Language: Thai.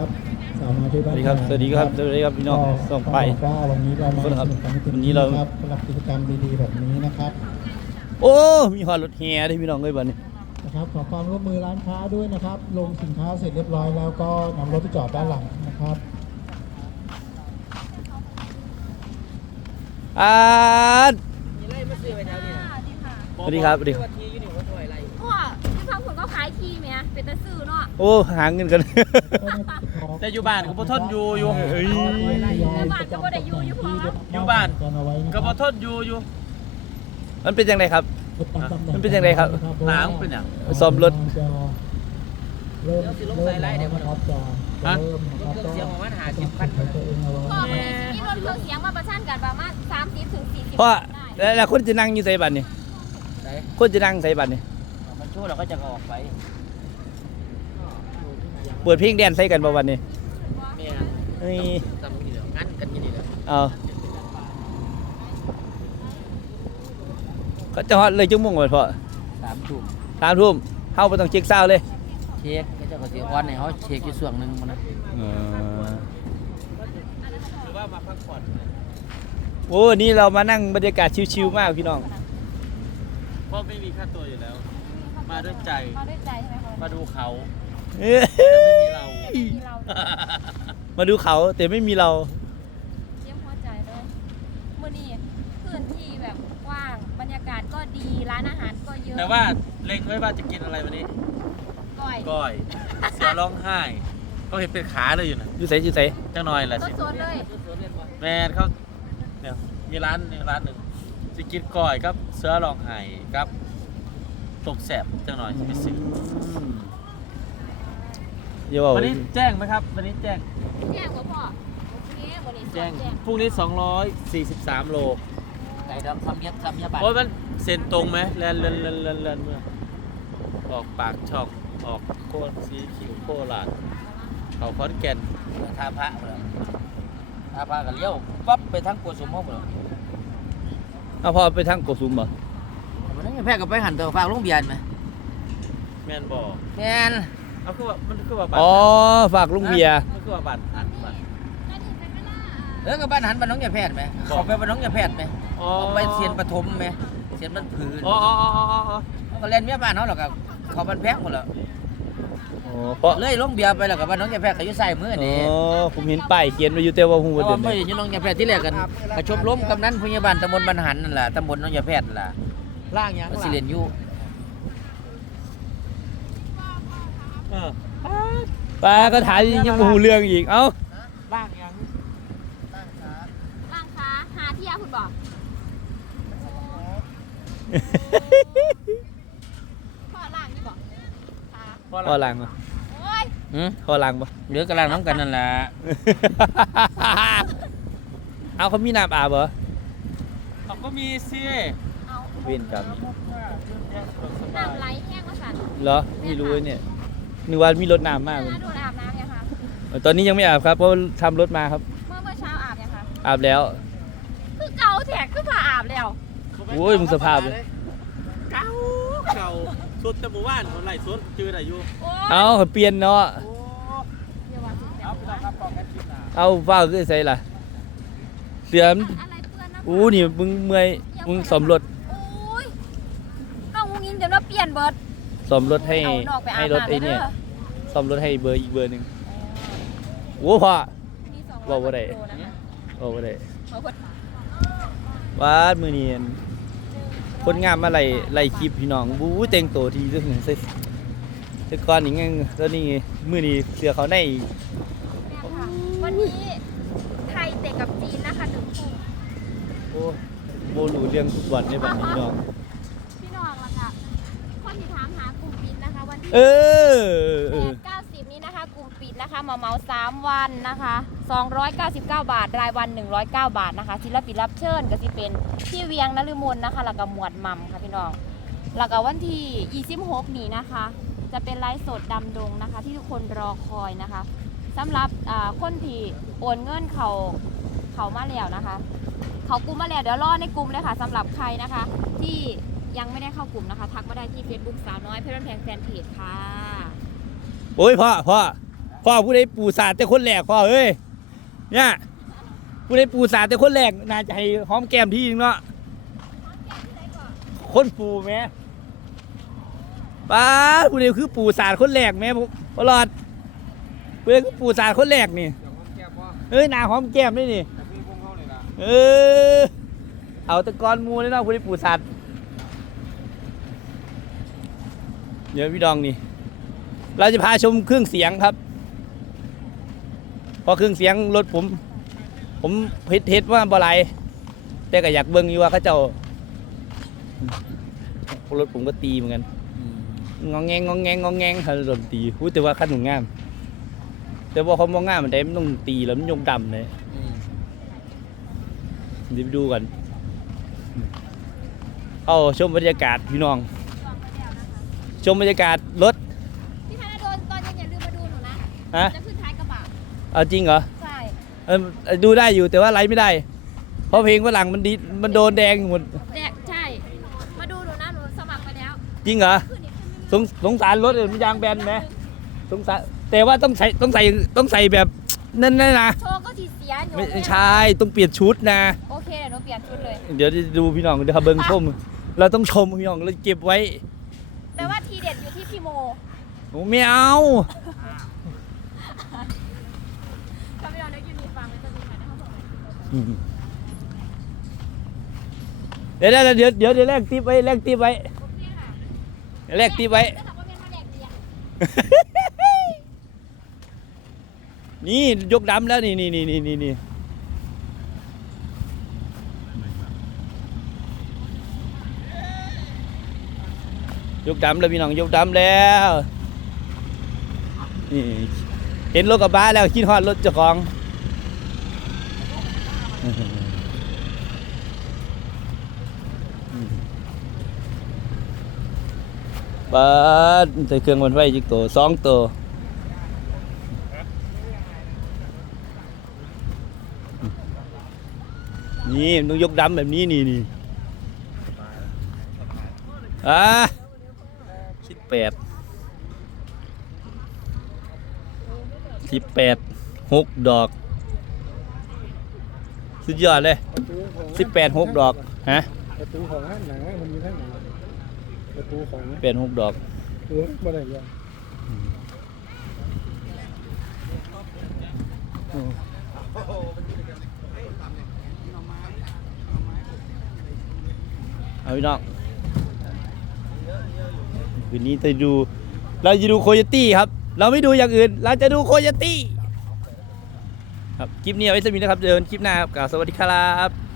ครับสาวน้อยที่สบ้านวัสดีครับ สวัสดีครับ สวัสดีครับพี่น้องส่งไปก็บอกว่าวันนี้เรามาคนครับสนุกกันให้เต็มวันนี้ที่เราครับสำหรับกิจกรรมดีๆแบบนี้นะครับ โอ้ มีฮอดรถแห่ด้วยพี่น้องเอ้ยบัดนี้นะครับขอความร่วมมือร้านค้าด้วยนะครับ ลงสินค้าเสร็จเรียบร้อยแล้วก็นำรถไปจอดด้านหลังนะครับอ่านมีไล่มาซื้อไปแถวนี้นะสวัสดีครับสวัสดีครับว่าทีอยู่นี่ว่าถอยไล่พ่อที่ฟังผลก็ขายขี้ไหมอะเป็นตะซื้อเนาะ โอ้หาเงินกัน แต่อยู่บ้านก็บ่ทนอยู่อยู่เฮ้ยอยู่บ้านก็บ่ทนอยู่อยู่มันเป็นยังไงครับ มันเป็นยังไงครับ หนาวเป็นหยังซ่อมรถ เริ่มเดี๋ยวสิลงใส่ไล่เดี๋ยวมันครับจะฮะ เริ่มนะครับเครื่องเสียงประมาณ50คัคันนของตัวเองเอาไว้พ่อวันนี้มีรถเครื่องเสียงมาประชันกันประมาณ30ถึง40เพราะได้แล้วแล้วคนจะนั่งอยู่ใส่บัดนี่ไหนคนจะนั่งใส่บัดนี่มันชั่วเราก็จะออกไป เปิดเพลงแดนใส่กันบ่วันนี้แม่นี่ทำนี่เด้องั้นกันนี่เด้อเอาเขาจะฮอดเลยจังมุ่งไว้พอสามทุ่มสามทุ่มเฮาบ่ต้องเช็คเช้าเลยเช็คก็เจ้าก็สิออนให้เฮาเช็คอยู่ส่วนหนึงมันนะเออหรือว่ามาพักผ่อนโอ้นี่เรามานั่งบรรยากาศชิวๆมากพี่น้อง เพราะไม่มีค่าตัวอยู่แล้ว มาด้วยใจ มาด้วยใจใช่ไหมคะมาดูเขา เอ้ยไม่มีเรามีเรามาดูเขาแต่ไม่มีเรา เยี่ยมหัวใจเลยมื่อนี้พื้นที่แบบกว้างบรรยากาศก็ดีร้านอาหารก็เยอะแต่ว่าเล็งไว้ว่าจะกินอะไรวันนี้ก้อยก้อย เสือร้องไห้ ก็เห็นเป็นขาเลยอยู่นะอยู่ใส่อยู่ใส่จังหน่อยแหละสสิดๆเลยแม่เขาเนี่ยมีร้านในร้านหนึ่งจะกินก้อยครับ เสือร้องไห้ครับตกแสบจังหน่อยจะไปซื้อ อย่าว่าวันนี้แจ้งไหมครับ วันนี้แจ้ง แจ้งกับพ่อโอเควันนี้สแจ้องนแจ้งพรุ่งนี้ 243 โลไก่ดำคำเย็บคำเย็บบัตรโอ้ยมันเซ็นตรงไหมแลนเล่นเล่นเล่นเล่นเมื่อออกปากช่องออกโคตรสีขิวโคราชเขาคอนแก่นท่าพระเหรอท่าพระก็เลี้ยวปั๊บไปทางกัวสมห้องเหรอเอาพอไปทางกบซุมบ่มันนั่งแพร่ก็ไปหันตัวฝากลงเบียนไหมแมนบอกแมน เอาคือว่ามันคือว่าบัตรอ๋อฝากลุงเบียร์ มันคือว่าบัตรอันบัตร เออกับบ้านหันบ้านน้องยาแพทย์ไหมเขาไปบ้านน้องยาแพทย์ไหมอ๋อเขาไปเสียนปฐมไหมเสียนบ้านผืนอ๋ออ๋ออ๋ออ๋ออ๋อเขาก็เล่นเมียบ้านเขาหรอกกับเขาบ้านแพงหมดแล้วอ๋อเพราะเลยลงเบียร์ไปแล้วกับบ้านน้องยาแพทย์เขาอยู่ใส่มืออ๋นี่ อผมเห็นป้ายเขียนไว้อยู่แต่ว่าฮู้เพบ่ราะเดิว่านไม่อยู่น้องยาแพทย์ที่แรกกันกระชบล้มกำนันพยาบาลตำบลบ้านหันนั่นแหละตำบลน้องยาแพทย์นั่นล่ะล่างยังมาสิเรียนอยู่ เออป้าก็ถามยังบ่ฮู้เรื่องอีก เอ้าล่างยังร้านค้าหาที่ยาคุณบอกพ่อล่างนี่บอกค่ะพอหลังบ่โอ้ยหืมพอหลังบ่เหลือกำลังน้องกันนั่นแหละเอาเขามีน้ำอาบเหรอเขาก็มีสิเอาเว้นกรรมน้ำไหลแห้งก็สั่นเหรอไม่รู้เนี่ย นึกว่ามีรถน้ำมากเลยน้าโดนอาบน้ำยังคะตอนนี้ยังไม่อาบครับเพราะทำรถมาครับ เมื่อเมื่อเช้าอาบยังคะอาบแล้ว คือเกาแท็กคือผ่าอาบแล้ว โอ้ยมึงสภาพเลย เก่าเก่าสุดแต่หมู่บ้านคนไหลสุดจืดอายุโอ้ยเอาเขาเปลี่ยนเนาะ โอ้เดี๋ยวว่าสิเอาไปครับกองกันคิดนะเอาฟ้าวขึ้นใส่ล่ะเสือมอะไรเปื้อนนะอู้นี่มึงเมื่อยมึงสมรถโอ้ยน้องงงินเดี๋ยวมาเปลี่ยนเบิร์ดสมรถให้เอานอกไปอาให้บรถน้ำไอ้เนี่ย ด้ สมรถให้เบอร์อีกเบอร์หนึ่งโอ้พ่อ มีสองว่าบ่ได้ โลนะคะโอ้บ่ได้เอาคนวาดมือเนียนคนงามมาไล่ไล่คลิปพี่น้องบู๊แต่งตัวทีเรื่องใส่แต่ก่อนนี่ไงแล้วนี่ไงมือนี้เสือเขาในเนี่ยค่ะ วันนี้ไทยเตะกับจีนนะคะหนึ่งคู่โอ้โบรู้เรื่องทุกวันในบัดนี้พี่น้องพี่น้องละค่ะคนที่ถามหากลุ่มปิดนะคะ วันที่เออเอแปอดเก้า มาเมาสามวันนะคะสองร้อยเก้าสิบเก้าบาท รายวันหนึ่งร้อยเก้าบาทนะคะศิลปินรับเชิญก็จะเป็นพี่เวียงนฤมลนะคะแล้วก็หมวดมัมค่ะพี่น้องแล้วก็วันที่26นี้นะคะ จะเป็นไลฟ์สดดำดงนะคะ ที่ทุกคนรอคอยนะคะสำหรับคนที่โอนเงินเขาเขามาแล้วนะคะ เขากลุ่มมาแล้วเดี๋ยวรอในกลุ่มเลยค่ะสำหรับใครนะคะ ที่ยังไม่ได้เข้ากลุ่มนะคะ ทักมาได้ที่ Facebook สาวน้อยเพชรบ้านแพงแฟนเพจค่ะ โอ้ยพ่อพ่อ พ่อผู้ใดปูสาดแต่คนแรกพ่อเอ้ยเนี่ยผู้ใดปูสาดแต่คนแรกน่าจะให้หอมแก้มที่นึงเนาะคนปูแม่ป้าผู้ใดคือปูสาดคนแรกแม่ผมตลอดผู้ใดคือปูสาดคนแรกนี่เอ้ยหนาหอมแก้มด้วยนี่เออเอาตะกอนมูเลยเนาะผู้ใดปูสาดเดี๋ยวพี่ดองนี่เราจะพาชมเครื่องเสียงครับ อเครื่องเสียงรถผม ผมเฮ็ดเฮ็ดว่าบ่ไรแต่ก็อยากเบิ่งอยู่ว่าเขาเจ้ารถผมก็ตีเหมือนกันงองแงงงองแงงงองแงงเขาโดนตีอู้แต่ว่าคันหนุ่งงาม แต่ว่าเขามองงามมันได้มันต้องตีแล้วมันยงดำเลยเดี๋ยวไปดูกันเอาชมบรรยากาศพี่น้อง ชมบรรยากาศรถพี่ธนาโดนตอนเย็นอย่าลืมมาดูหนูนะฮะ เอาจริงเหรอใช่เออดูได้อยู่แต่ว่าไลฟ์ไม่ได้ เพราะเพลงฝรั่งมันดีมันโดนแดงหมดแดกใช่ มาดูหนูนะหนูสมัครไปแล้วจริงเหรอขึ้นอีกขึ้นสงสงสารรถเออมันยางแบนไหมสงสารแต่ว่าต้องใส่ต้องใส่ต้องใส่แบบนั่นนะนะโชว์ก็ทีเสียหนูไม่ใช่ต้องเปลี่ยนชุดนะ โอเคเดี๋ยวหนูเปลี่ยนชุดเลย เดี๋ยวจะดูพี่น้องเดี๋ยวเขาเบิ้งชมเราต้องชมพี่น้องเราเก็บไว้แต่ว่าทีเด็ดอยู่ที่พี่โม โอ้ไม่เอาถ้าไม่เอาเดี๋ยวยูนีฟังมันจะมีใครได้เข้ามา อืม เดี๋ยวเดี๋ยวเดี๋ยวเดี๋ยวเดี๋ยวแลกทิปไว้แลกทิปไว้โอเคค่ะแลกทิปไว้จะถามว่าเป็นมาแดกเดียวนี่ยกดำแล้วนี่นี่นี่นี่นี่นี่ยกดำแล้วพี่น้องยกดำแล้วนี่เห็นรถกระบะแล้วคิดฮอดรถเจ้าของ บ้านใส่เครื่องมันไฟจิกตัวสองตัวนี่มันต้องยกดำแบบนี้นี่นี่อะสิบแปดสิบแปดหกดอก สุดยอดเลยสิบแปดหกดอก ฮะประตูของห้างหนังมันมีทั้งหนัง ประตูของแปดหกดอกตัวบ่ได้ยังเอาพี่น้องคืนนี้จะดู เราจะดูโคโยตี้ครับ เราไม่ดูอย่างอื่น เราจะดูโคโยตี้ ครับ คลิปนี้เอาไว้สมินะครับ เดินคลิปหน้าครับกล่าวสวัสดีครับ